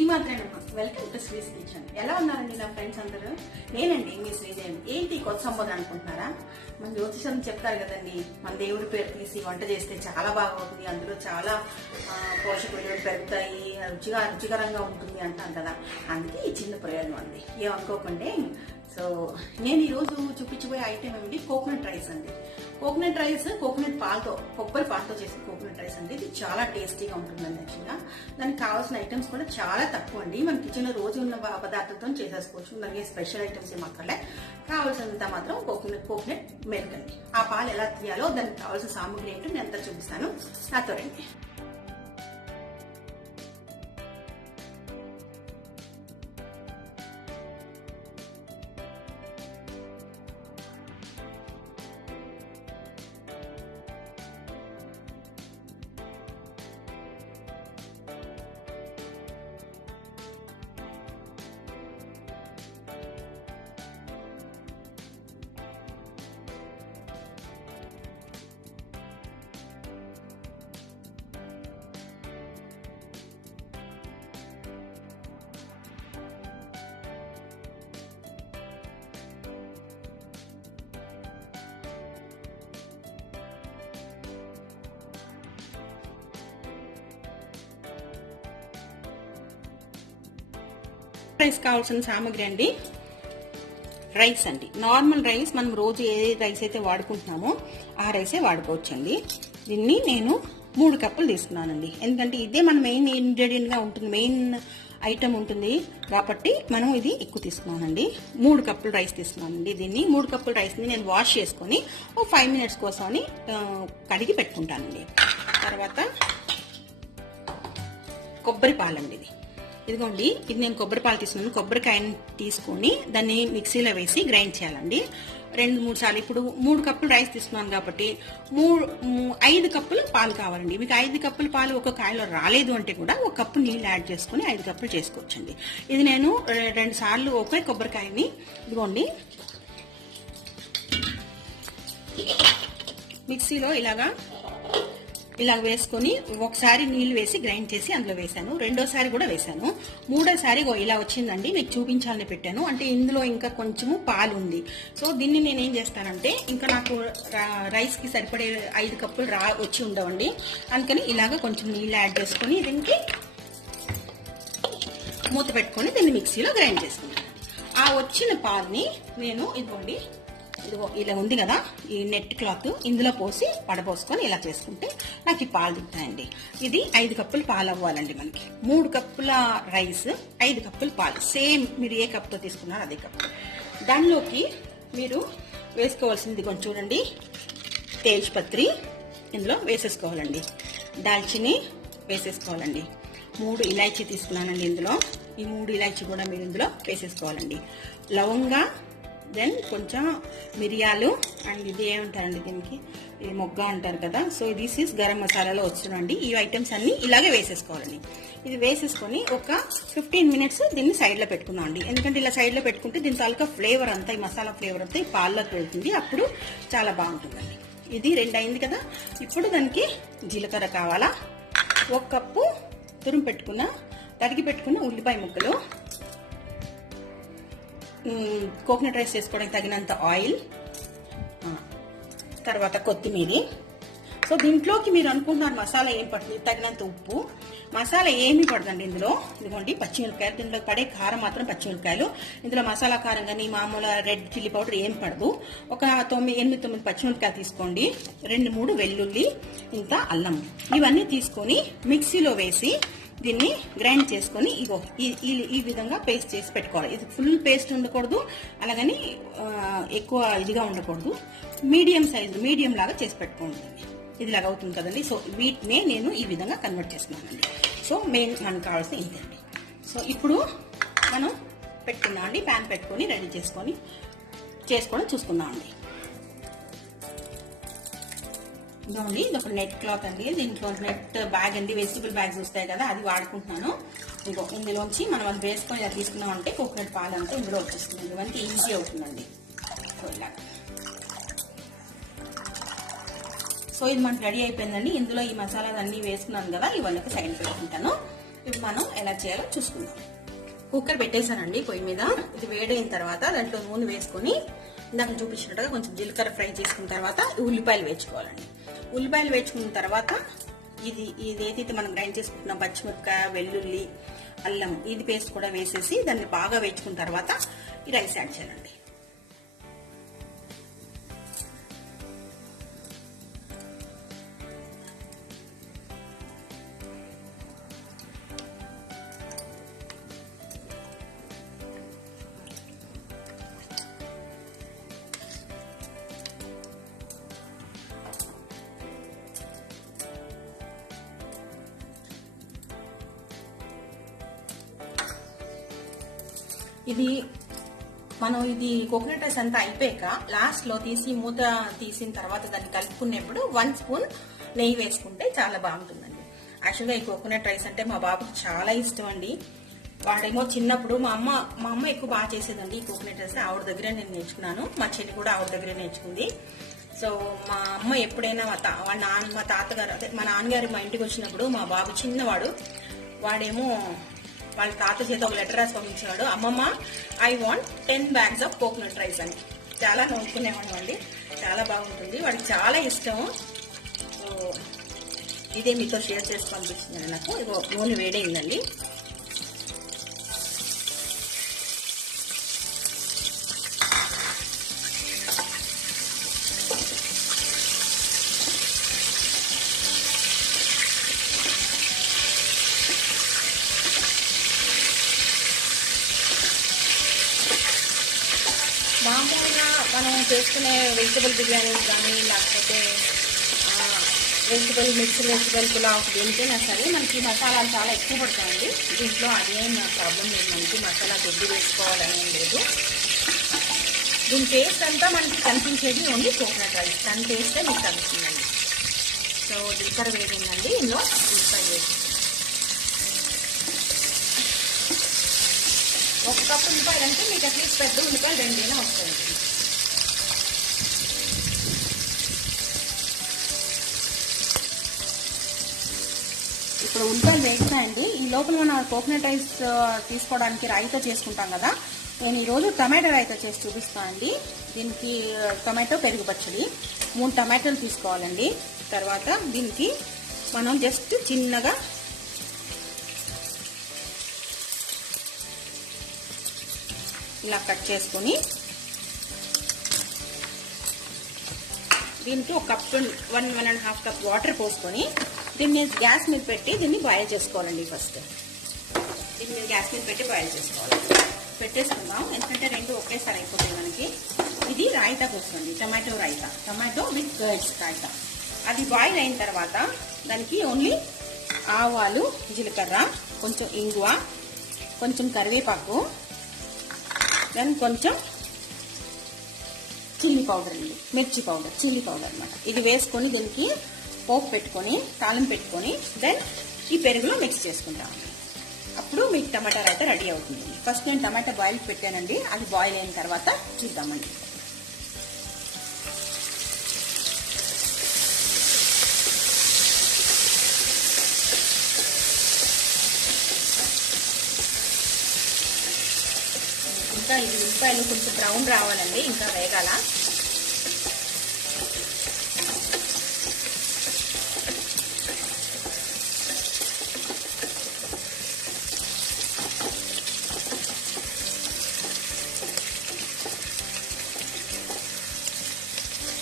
శ్రీమాత్రే welcome to శ్రీస్ kitchen. ఎలా ఉన్నారండి నా ఫ్రెండ్స్ అందరూ? నేనండి మీ శ్రీదేవి. ఏంటి కొత్త సంబోధన అనుకుంటున్నారా? మన జ్యోతిషం చెప్తారు కదండి, మన దేవుడి పేరు తీసి వంట చేస్తే చాలా బాగా అవుతుంది, అందులో చాలా పోషక విలువలు పెరుగుతాయి, రుచికరంగా ఉంటుంది అంటాం కదా. అందుకే ఈ చిన్న ప్రయోజనం అండి, ఏమనుకోకండి. సో నేను ఈరోజు చూపించబోయే ఐటెం ఏమిటి, కోకోనట్ రైస్ అండి. కోకోనట్ రైస్ కోకోనట్ పాలతో, కొబ్బరి పాలతో చేసిన కోకోనట్ రైస్ అండి. ఇది చాలా టేస్టీగా ఉంటుందండి. యాక్చువల్గా దానికి కావాల్సిన ఐటమ్స్ కూడా చాలా తక్కువ అండి. మన కిచెన్ లో రోజు ఉన్న పదార్థాలతో చేసేసుకోవచ్చు. దానికి స్పెషల్ ఐటమ్స్ ఏం అక్కర్లే. కావాల్సినంత మాత్రం కోకోనట్ మిల్క్ అండి. ఆ పాలు ఎలా తీయాలో దానికి కావాల్సిన సామాగ్రి ఏంటో నేను అంతా చూపిస్తాను, నాతో రండి. రైస్ కావాల్సిన సామాగ్రి అండి, రైస్ అండి. నార్మల్ రైస్, మనం రోజు ఏ రైస్ అయితే వాడుకుంటున్నామో ఆ రైసే వాడుకోవచ్చండి. దీన్ని నేను 3 కప్పులు తీసుకున్నానండి. ఎందుకంటే ఇదే మన మెయిన్ ఇంగ్రీడియంట్ గా ఉంటుంది, మెయిన్ ఐటమ్ ఉంటుంది కాబట్టి మనం ఇది ఎక్కువ తీసుకున్నానండి. 3 కప్పులు రైస్ తీసుకున్నానండి. దీన్ని 3 కప్పుల రైస్ ని నేను వాష్ చేసుకుని ఒక 5 మినిట్స్ కోసమని కడిగి పెట్టుకుంటానండి. తర్వాత కొబ్బరి పాలండి. ఇదిగోండి, ఇది నేను కొబ్బరి పాలు తీసుకున్నాను. కొబ్బరికాయని తీసుకొని దాన్ని మిక్సీలో వేసి గ్రైండ్ చేయాలండి 2-3 సార్లు. ఇప్పుడు 3 కప్పులు రైస్ తీసుకున్నాను కాబట్టి 5 కప్పులు పాలు కావాలండి. మీకు 5 కప్పుల పాలు ఒక కాయలో రాలేదు అంటే కూడా 1 కప్పు నీళ్ళు యాడ్ చేసుకుని 5 కప్పులు చేసుకోవచ్చండి. ఇది నేను 2 సార్లు ఒకే కొబ్బరికాయని ఇదిగోండి మిక్సీలో ఇలాగ వేసుకొని ఒకసారి నీళ్లు వేసి గ్రైండ్ చేసి అందులో వేసాను. రెండోసారి కూడా వేసాను. మూడోసారి ఇలా వచ్చిందండి, మీకు చూపించాలని పెట్టాను. అంటే ఇందులో ఇంకా కొంచెము పాలు ఉంది. సో దీన్ని నేను ఏం చేస్తానంటే, ఇంకా నాకు రైస్ కి సరిపడే 5 కప్పులు వచ్చి ఉండవండి. అందుకని ఇలాగ కొంచెం నీళ్ళు యాడ్ చేసుకొని దీనికి మూత పెట్టుకొని దీన్ని మిక్సీలో గ్రైండ్ చేసుకున్నాను. ఆ వచ్చిన పాలని నేను ఇదిగోండి, ఇదిగో ఇలా ఉంది కదా ఈ నెట్ క్లాత్, ఇందులో పోసి పడపోసుకొని ఇలా చేసుకుంటే నాకు ఈ పాలు దిగుతాయండి. ఇది 5 కప్పులు పాలు అవ్వాలండి మనకి. 3 కప్పుల రైస్, 5 కప్పులు పాలు, సేమ్ మీరు ఏ కప్తో తీసుకున్నారో అదే కప్పు. దానిలోకి మీరు వేసుకోవాల్సింది కొంచెం చూడండి, తేజ్పత్రి ఇందులో వేసేసుకోవాలండి, దాల్చిని వేసేసుకోవాలండి, 3 ఇలాచీ తీసుకున్నానండి ఇందులో. ఈ 3 ఇలాచీ కూడా మీరు ఇందులో వేసేసుకోవాలండి. లవంగా, దెన్ కొంచెం మిరియాలు, అండ్ ఇది ఏమంటారండి దీనికి, ఇది మొగ్గ అంటారు కదా. సో దిస్ ఈస్ గరం మసాలాలో వస్తుందండి. ఈ ఐటమ్స్ అన్ని ఇలాగే వేసేసుకోవాలండి. ఇది వేసేసుకొని ఒక 15 మినిట్స్ దీన్ని సైడ్ లో పెట్టుకున్నాం అండి. ఎందుకంటే ఇలా సైడ్ లో పెట్టుకుంటే దీని తాలూకా ఫ్లేవర్ అంతా, ఈ మసాలా ఫ్లేవర్ అంతా ఈ పాల్లోకి వెళ్తుంది, అప్పుడు చాలా బాగుంటుందండి. ఇది 2 అయింది కదా. ఇప్పుడు దానికి జీలకర్ర కావాలా, 1 కప్పు తరిగి పెట్టుకున్న ఉల్లిపాయ ముక్కలు, కోకోనట్ రైస్ చేసుకోవడానికి తగినంత ఆయిల్, తర్వాత కొత్తిమీర. సో దీంట్లోకి మీరు అనుకుంటున్నారు మసాలా ఏం పడుతుంది, తగినంత ఉప్పు. మసాలా ఏమీ పడదండి ఇందులో. ఇదిగోండి పచ్చిమిరపకాయలు, దీంట్లో పడే కారం మాత్రం పచ్చిమిరపకాయలు. ఇందులో మసాలా కారం కానీ మామూలు రెడ్ చిల్లీ పౌడర్ ఏం పడదు. ఒక 8-9 పచ్చిమిరపకాయలు తీసుకోండి, 2-3 వెల్లుల్లి, ఇంత అల్లం. ఇవన్నీ తీసుకొని మిక్సీలో వేసి దీన్ని గ్రైండ్ చేసుకొని ఇగో ఈ విధంగా పేస్ట్ చేసి పెట్టుకోవాలి. ఇది ఫుల్ పేస్ట్ ఉండకూడదు, అలాగని ఎక్కువ ఇదిగా ఉండకూడదు, మీడియం లాగా చేసి పెట్టుకోండి. ఇదిలాగా అవుతుంది కదండి. సో వీటినే నేను ఈ విధంగా కన్వర్ట్ చేసుకున్నానండి. సో మనకు కావాల్సిన ఇదండి. సో ఇప్పుడు మనం పెట్టుకున్నాం అండి, ప్యాన్ పెట్టుకొని రెడీ చేసుకోవడం చూసుకున్నాం అండి. ఇదిగోండి, ఇది ఒక నెట్ క్లాత్ అండి. దీంట్లో నెట్ బ్యాగ్ అండి, వెజిటబుల్ బ్యాగ్స్ వస్తాయి కదా, అది వాడుకుంటున్నాను. ఇదిగో ఇందులోంచి మనం అది వేసుకొని ఇలా తీసుకున్నాం అంటే కోకోనట్ పాలు అంతా ఇందులో వచ్చేస్తుంది. ఇవంతా ఈజీ అవుతుందండి. సో ఇలా సో ఇది మనకి రెడీ అయిపోయిందండి. ఇందులో ఈ మసాలాలు అన్ని వేసుకున్నాను కదా, ఇవన్నీ సైడ్ పెట్టుకుంటాను. ఇప్పుడు మనం ఎలా చేయాలో చూసుకుందాం. కుక్కర్ పెట్టేశానండి పొయ్యి మీద. ఇది వేడైన తర్వాత దాంట్లో నూనె వేసుకొని ఇందాక చూపించినట్టుగా కొంచెం జీలకర్ర ఫ్రై చేసుకున్న తర్వాత ఉల్లిపాయలు వేసుకోవాలండి. ఉల్లిపాయలు వేసుకున్న తర్వాత ఇది ఏదైతే మనం గ్రైండ్ చేసుకుంటున్నాం పచ్చిమిరపకాయ, వెల్లుల్లి, అల్లం, ఇది పేస్ట్ కూడా వేసేసి దాన్ని బాగా వేసుకున్న తర్వాత ఈ రైస్ యాడ్ చేయాలండి. ఇది కోకోనట్ రైస్ అంతా అయిపోయాక లాస్ట్ లో తీసి మూత తీసిన తర్వాత దాన్ని కలుపుకునేప్పుడు 1 స్పూన్ నెయ్యి వేసుకుంటే చాలా బాగుంటుందండి. యాక్చువల్గా ఈ కోకోనట్ రైస్ అంటే మా బాబుకి చాలా ఇష్టం అండి. వాడేమో చిన్నప్పుడు మా అమ్మ ఎక్కువ బాగా చేసేదండి ఈ కోకోనట్ రైస్. ఆవిడ దగ్గరే నేను నేర్చుకున్నాను. మా చెల్లి కూడా ఆవిడ దగ్గరే నేర్చుకుంది. సో మా అమ్మ ఎప్పుడైనా మా తాతగారు అదే మా నాన్నగారు మా ఇంటికి వచ్చినప్పుడు మా బాబు చిన్నవాడు, వాడేమో వాళ్ళ తాత చేత ఒక లెటర్ రాసి పంపించాడు, అమ్మమ్మ I want 10 bags of coconut rice అని. చాలా నవ్వుకునేవాడు అండి. చాలా బాగుంటుంది, వాడికి చాలా ఇష్టం. సో ఇదే మీతో షేర్ చేసి పంపిస్తున్నాను. నాకు ఇగో నూనె వేడైందండి. మామూలుగా మనం చేసుకునే వెజిటబుల్ బిర్యానీ కానీ లేకపోతే మిక్స్డ్ వెజిటబుల్ పులావ్ దేనికైనా సరే మనకి మసాలాలు చాలా ఎక్కువ పడతాయండి. దీంట్లో అదేం ప్రాబ్లం లేదు, మనకి మసాలా దొడ్డు వేసుకోవాలనేం లేదు. దీని టేస్ట్ అంతా మనకి కనిపించేది ఓన్లీ కోకోనట్ రైస్, దాని టేస్టే మీకు కనిపిస్తుందండి. సో జీలకర్ర వేసిందండి, ఇందులో ఉల్లిపాయ వేసి 1 కప్పు ఉల్లిపాయలు అంటే మీకు అట్లీస్ట్ పెద్ద ఉల్లిపాయలు 2 అయినా వస్తాయండి. ఇప్పుడు ఉల్లిపాయలు వేస్తాయండి. ఈ లోపల మనం కోకోనట్ రైస్ తీసుకోవడానికి రైతా చేసుకుంటాం కదా, నేను ఈరోజు టమాటో రైతా చేసి చూపిస్తానండి. దీనికి టమాటో పెరుగు పచ్చడి 3 టమాటోలు తీసుకోవాలండి. తర్వాత దీనికి మనం జస్ట్ చిన్నగా ఇలా కట్ చేసుకొని దీనికి 1 కప్ 1.5 కప్ వాటర్ పోసుకొని దీన్ని గ్యాస్ మీద పెట్టి దీన్ని బాయిల్ చేసుకోవాలండి. ఫస్ట్ దీన్ని గ్యాస్ మీద పెట్టి బాయిల్ చేసుకోవాలి. పెట్టేసుకుందాం, ఎందుకంటే 2 ఒకేసారి అయిపోతాయి మనకి. ఇది రాయితాకు వస్తుంది, tomato raita, tomato with curds raita. అది బాయిల్ అయిన తర్వాత దానికి ఓన్లీ ఆవాలు, జీలకర్ర, కొంచెం ఇంగువ, కొంచెం కరివేపాకు, దెన్ కొంచెం చిల్లీ పౌడర్ అండి, మిర్చి పౌడర్, చిల్లీ పౌడర్ అన్నమాట. ఇది వేసుకొని దీనికి పోపు పెట్టుకొని తాలింపు పెట్టుకొని దెన్ ఈ పెరుగులో మిక్స్ చేసుకుంటాం. అప్పుడు మీకు టమాటా రైతా రెడీ అవుతుంది. ఫస్ట్ నేను టమాటా బాయిల్ పెట్టానండి, అది బాయిల్ అయిన తర్వాత చూద్దామండి. ఇంకా ఇది ఉల్లిపాయలు కొంచెం బ్రౌన్ రావాలండి, ఇంకా వేగాల.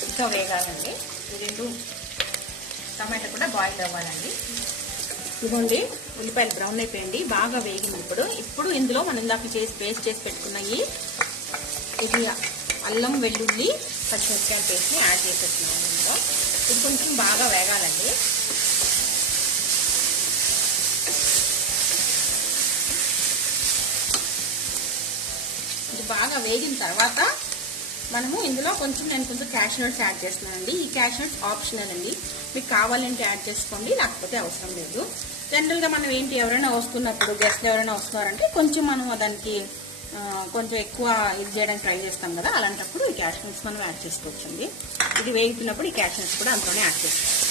ఇంకా వేగాలండి. ఈ 2 టమాటా కూడా బాయిల్ అవ్వాలండి. ఇదిగోండి ఉల్లిపాయలు బ్రౌన్ అయిపోయింది, బాగా వేగింది. ఇప్పుడు ఇందులో మనం ఇందాక పేస్ట్ చేసి పెట్టుకున్నాయి ఇది అల్లం, వెల్లుల్లి, పచ్చిమిరపకాయ పేస్ట్ని యాడ్ చేసేస్తున్నాం ఇందులో. ఇది కొంచెం బాగా వేగాలండి. ఇది బాగా వేగిన తర్వాత మనము ఇందులో నేను కొంచెం క్యాష్ నట్స్ యాడ్ చేస్తున్నానండి. ఈ క్యాష్ నట్స్ ఆప్షనల్ అండి, మీకు కావాలంటే యాడ్ చేసుకోండి, లేకపోతే అవసరం లేదు. జనరల్గా మనం ఎవరైనా వస్తున్నప్పుడు, గెస్ట్లు ఎవరైనా వస్తున్నారంటే కొంచెం మనం దానికి కొంచెం ఎక్కువ ఇది చేయడానికి ట్రై చేస్తాం కదా, అలాంటప్పుడు ఈ క్యాష్ నట్స్ మనం యాడ్ చేసుకోవచ్చండి. ఇది వేగుతున్నప్పుడు ఈ క్యాష్ నట్స్ కూడా అందులోనే యాడ్ చేసుకోవచ్చు.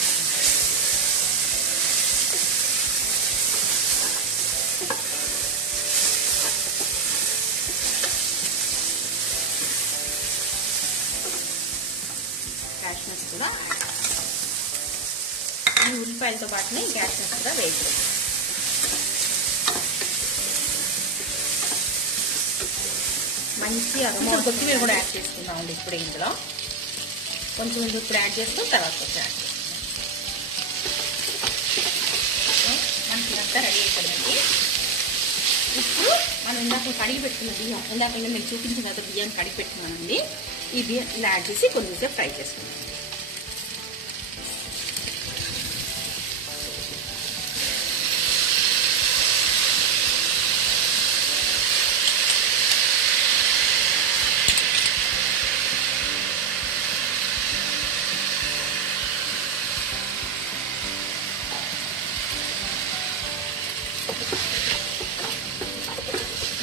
ఈ ఉల్లిపాయలతో పాటునే గ్యాస్ కూడా వేయకూడదు. మంచి అరోమా. కొత్తిమీర కూడా యాడ్ చేసుకుందామండి ఇప్పుడు. ఇందులో కొంచెం ఇప్పుడు యాడ్ చేస్తూ తర్వాత కొంచెం యాడ్ చేస్తాం. మనకి ఇదంతా రెడీ అయిపోయిందండి. ఇప్పుడు మనం ఇందాక కడిగి పెట్టుకున్న బియ్యం, ఇందాక మీకు చూపించిన తర్వాత బియ్యం కడిగి పెట్టుకున్నానండి. ఈ బియ్యం ఇలా యాడ్ చేసి కొంచెంసేపు ఫ్రై చేసుకున్నాం.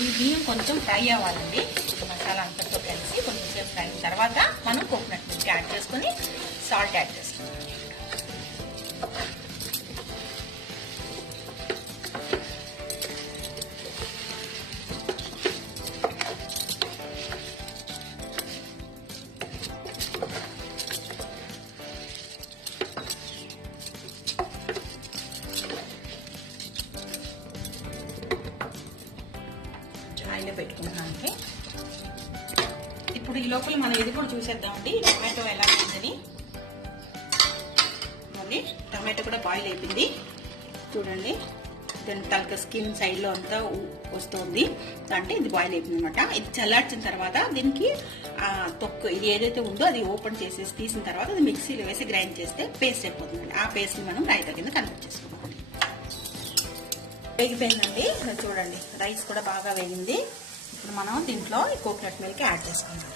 ఈ బియ్యం కొంచెం ఫ్రై అవ్వాలండి. మసాలా అంతతో కలిసి కొంచెం సేపు ఫ్రై అయిన తర్వాత మనం కోకోనట్ మిల్క్ యాడ్ చేసుకొని సాల్ట్ యాడ్ చేసుకుంటాం. ఆయిల్ పెట్టుకుంటున్నానికి. ఇప్పుడు ఈ లోపల మనం ఇది కూడా చూసేద్దామండి, టమాటో ఎలా ఉందని. మళ్ళీ టమాటో కూడా బాయిల్ అయిపోయింది చూడండి. దాని తలక స్కిన్ సైడ్లో అంతా వస్తుంది. అంటే ఇది బాయిల్ అయిపోయింది అనమాట. ఇది చల్లార్చిన తర్వాత దీనికి తొక్కు ఇది ఏదైతే ఉందో అది ఓపెన్ చేసేసి తీసిన తర్వాత అది మిక్సీలో వేసి గ్రైండ్ చేస్తే పేస్ట్ అయిపోతుందండి. ఆ పేస్ట్ని మనం రైతా కింద కన్వర్ట్ చేసుకుంటాం. వేగిపోయిందండి చూడండి. రైస్ కూడా బాగా వేగింది. ఇప్పుడు మనం దీంట్లో కోకోనట్ మిల్క్ యాడ్ చేసుకుందాం.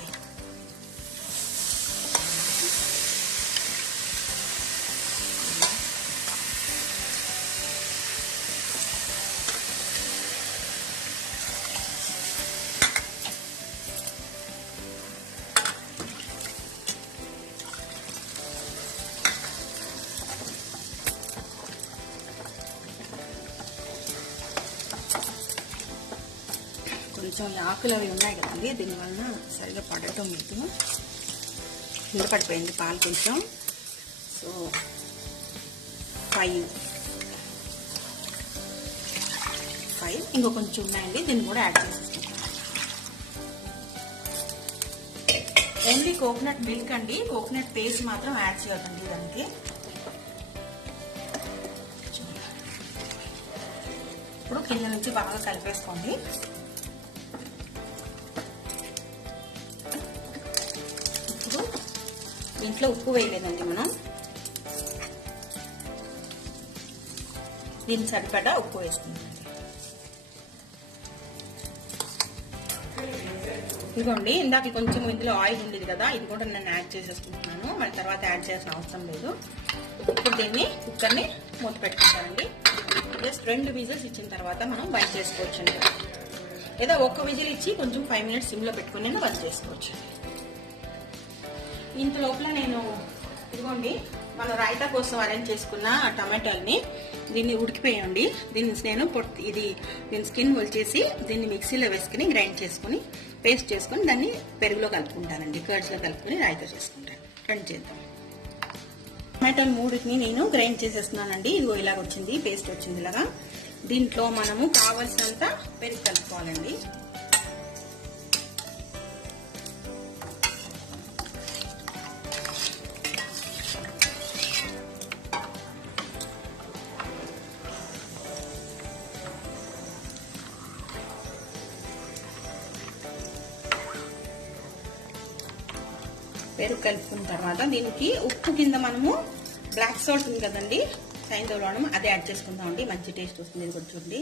కొంచెం ఆకులు అవి ఉన్నాయి కదండి, దీనివల్ల సరిగా పడటం లేదు. కింద పడిపోయింది పాలు కొంచెం. సో 5 ఇంకో కొంచెం ఉన్నాయండి, దీన్ని కూడా యాడ్ చేసేసుకుంటాం. ఓన్లీ కోకోనట్ మిల్క్ అండి, కోకోనట్ పేస్ట్ మాత్రం యాడ్ చేయకండి దానికి. ఇప్పుడు కింద నుంచి బాగా కలిపేసుకోండి. దీంట్లో ఉప్పు వేయలేదండి మనం, దీనికి సరిపడా ఉప్పు వేసుకుందాం. ఇదిగోండి, ఇందాక కొంచెం ఇందులో ఆయిల్ ఉండేది కదా, ఇది కూడా నేను యాడ్ చేసేసుకుంటున్నాను. మళ్ళీ తర్వాత యాడ్ చేయాల్సిన అవసరం లేదు. ఇప్పుడు దీన్ని కుక్కర్ని మూత పెట్టుకుంటానండి. జస్ట్ 2 విజిల్స్ ఇచ్చిన తర్వాత మనం బంద్ చేసుకోవచ్చు అండి. లేదా ఒక్క విజిల్ ఇచ్చి కొంచెం 5 మినిట్స్ సిమ్లో పెట్టుకుని బంద్ చేసుకోవచ్చు. ఇంత లోపల నేను ఇదిగోండి మన రైతా కోసం అరేంజ్ చేసుకున్న టమాటాలని దీన్ని ఉడికిపోయండి. దీన్ని నేను దీని స్కిన్ ఒలిచేసి దీన్ని మిక్సీలో వేసుకుని గ్రైండ్ చేసుకుని పేస్ట్ చేసుకుని దాన్ని పెరుగులో కలుపుకుంటానండి. కర్డ్స్లో కలుపుకొని రైతా చేసుకుంటాను. రండి చేద్దాం. టమాటాలు 3ని నేను గ్రైండ్ చేసేస్తున్నానండి. ఇదిగో ఇలాగ వచ్చింది, పేస్ట్ వచ్చింది ఇలాగా. దీంట్లో మనము కావలసినంత పెరుగు కలుపుకోవాలండి. పెరుగు కలుపుకున్న తర్వాత దీనికి ఉప్పు కింద మనము బ్లాక్ సాల్ట్ ఉంది కదండి, సైంధవలవణం, అది యాడ్ చేసుకుందామండి. మంచి టేస్ట్ వస్తుంది. ఇది కూడా చూడండి,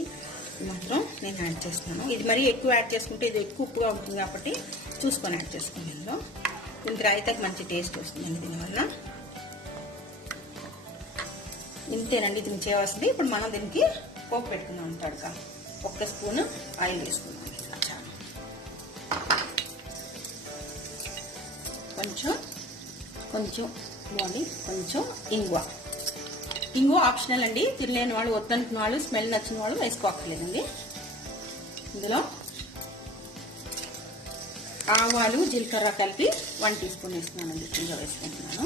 మాత్రం నేను యాడ్ చేస్తున్నాను. ఇది మరీ ఎక్కువ యాడ్ చేసుకుంటే ఇది ఎక్కువ ఉప్పుగా ఉంటుంది కాబట్టి చూసుకొని యాడ్ చేసుకోండి. ఇందులో దీనికి రైతాకి మంచి టేస్ట్ వస్తుందండి దీనివల్ల. ఇంతేనండి దీనికి చేయవలసింది. ఇప్పుడు మనం దీనికి పోపు పెట్టుకుందాం. తడక 1 స్పూన్ ఆయిల్ వేసుకుందాం. కొంచెం ఇంగువ ఆప్షనల్ అండి. తినలేని వాళ్ళు, వద్దనుకున్న వాళ్ళు, స్మెల్ నచ్చిన వాళ్ళు వేసుకోక్కర్లేదండి. ఇందులో ఆవాలు, జీలకర్ర కలిపి 1 టీ స్పూన్ వేస్తున్నానండి. ఇందులో వేసుకుంటున్నాను.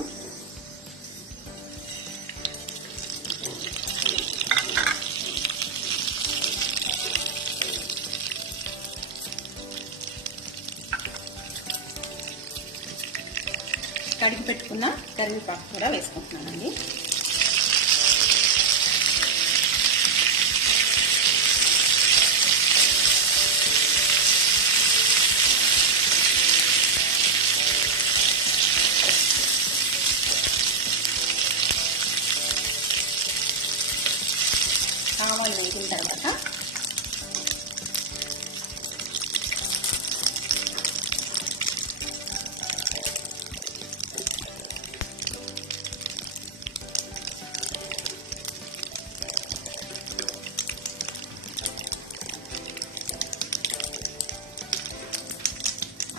కడిగి పెట్టుకున్న కరివేపాకు కూడా వేసుకుంటున్నానండి. ఆవాలు వేగిన తర్వాత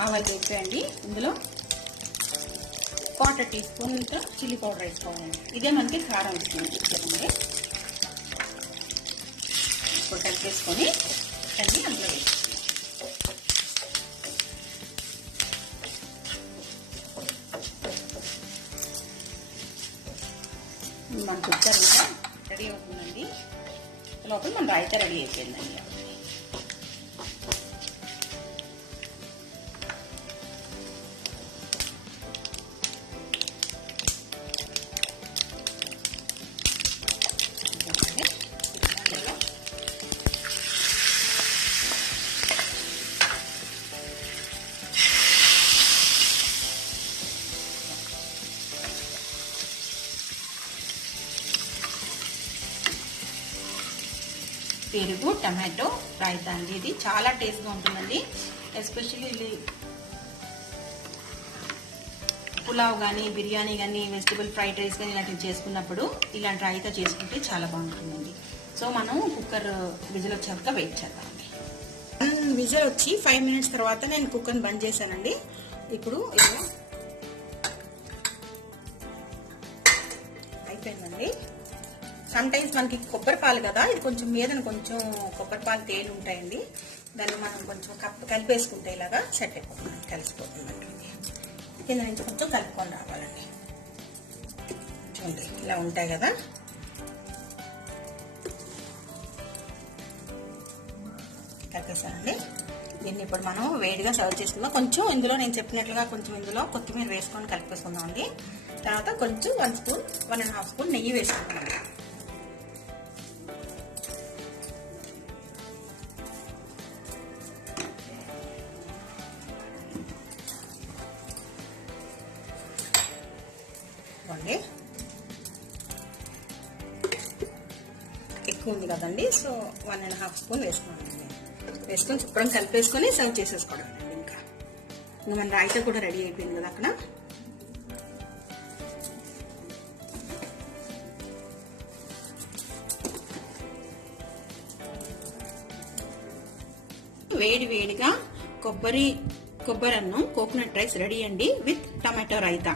ఆవాలు వేసేయండి. ఇందులో 1/4 టీ స్పూన్ చిల్లీ పౌడర్ వేసుకోవాలండి. ఇదే మనకి కారం ఇస్తుంది. ఇప్పుడు కలిపేసుకొని అందులో వేసుకోండి. మన కుక్కర్ ఇంకా రెడీ అవుతుందండి. లోపల మన రైతా రెడీ అయిపోయిందండి. పెరుగు టమాటో రైతా అండి. ఇది చాలా టేస్ట్గా ఉంటుందండి. ఎస్పెషల్లీ ఇది పులావ్ కానీ బిర్యానీ కానీ వెజిటబుల్ ఫ్రైడ్ రైస్ కానీ ఇలాంటివి చేసుకున్నప్పుడు ఇలాంటి రైతా చేసుకుంటే చాలా బాగుంటుందండి. సో మనం కుక్కర్ విజిల్ వచ్చాక వెయిట్ చేద్దామండి. విజిల్ వచ్చి 5 మినిట్స్ తర్వాత నేను కుక్కర్ని బంద్ చేశానండి. ఇప్పుడు ఇది అయిపోయిందండి. సమ్ టైమ్స్ మనకి కొబ్బరి పాలు కదా, ఇది కొంచెం మీద కొంచెం కొబ్బరి పాలు తేలి ఉంటాయండి. దాన్ని మనం కొంచెం కలిపేసుకుంటే ఇలాగా సెట్ అయిపోతుంది, కలిసిపోతుందండి. కింద నుంచి కొంచెం కలుపుకొని రావాలండి. చూడండి ఇలా ఉంటాయి కదా. కలిపేసానండి. దీన్ని ఇప్పుడు మనం వేడిగా సర్వ్ చేసుకుందాం. కొంచెం ఇందులో నేను చెప్పినట్లుగా కొంచెం ఇందులో కొత్తిమీర వేసుకొని కలిపేసుకుందాం అండి. తర్వాత కొంచెం 1 స్పూన్ 1.5 స్పూన్ నెయ్యి వేసుకుంటాం. ఎక్కువ ఉంది కదండి, సో 1.5 స్పూన్ వేసుకోవాలండి. వేసుకొని శుభ్రం కలిపేసుకొని సర్వ్ చేసేసుకోవడం అండి. ఇంకా మన రైతా కూడా రెడీ అయిపోయింది కదా. అక్కడ వేడి వేడిగా కొబ్బరి అన్నం కోకోనట్ రైస్ రెడీ అండి. విత్ టమాటో రైతా,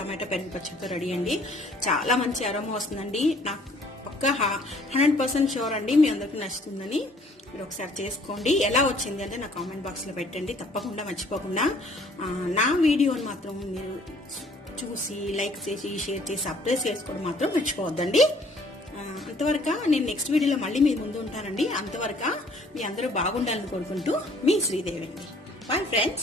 టమాటో పెరుగు పచ్చడితో రెడీ అండి. చాలా మంచి అరోమా వస్తుందండి. నాకు పక్కా 100% షూర్ అండి మీ అందరికి నచ్చుతుందని. మీరు ఒకసారి చేసుకోండి. ఎలా వచ్చింది అంటే నా కామెంట్ బాక్స్ లో పెట్టండి తప్పకుండా, మర్చిపోకుండా. నా వీడియోని మాత్రం మీరు చూసి లైక్ చేసి షేర్ చేసి సబ్స్క్రైబ్ చేసుకోవడం మాత్రం మర్చిపోవద్దండి. అంతవరకు నేను నెక్స్ట్ వీడియోలో మళ్ళీ మీ ముందు ఉంటానండి. అంతవరకు మీ అందరూ బాగుండాలని కోరుకుంటూ మీ శ్రీదేవి అండి. Bye friends.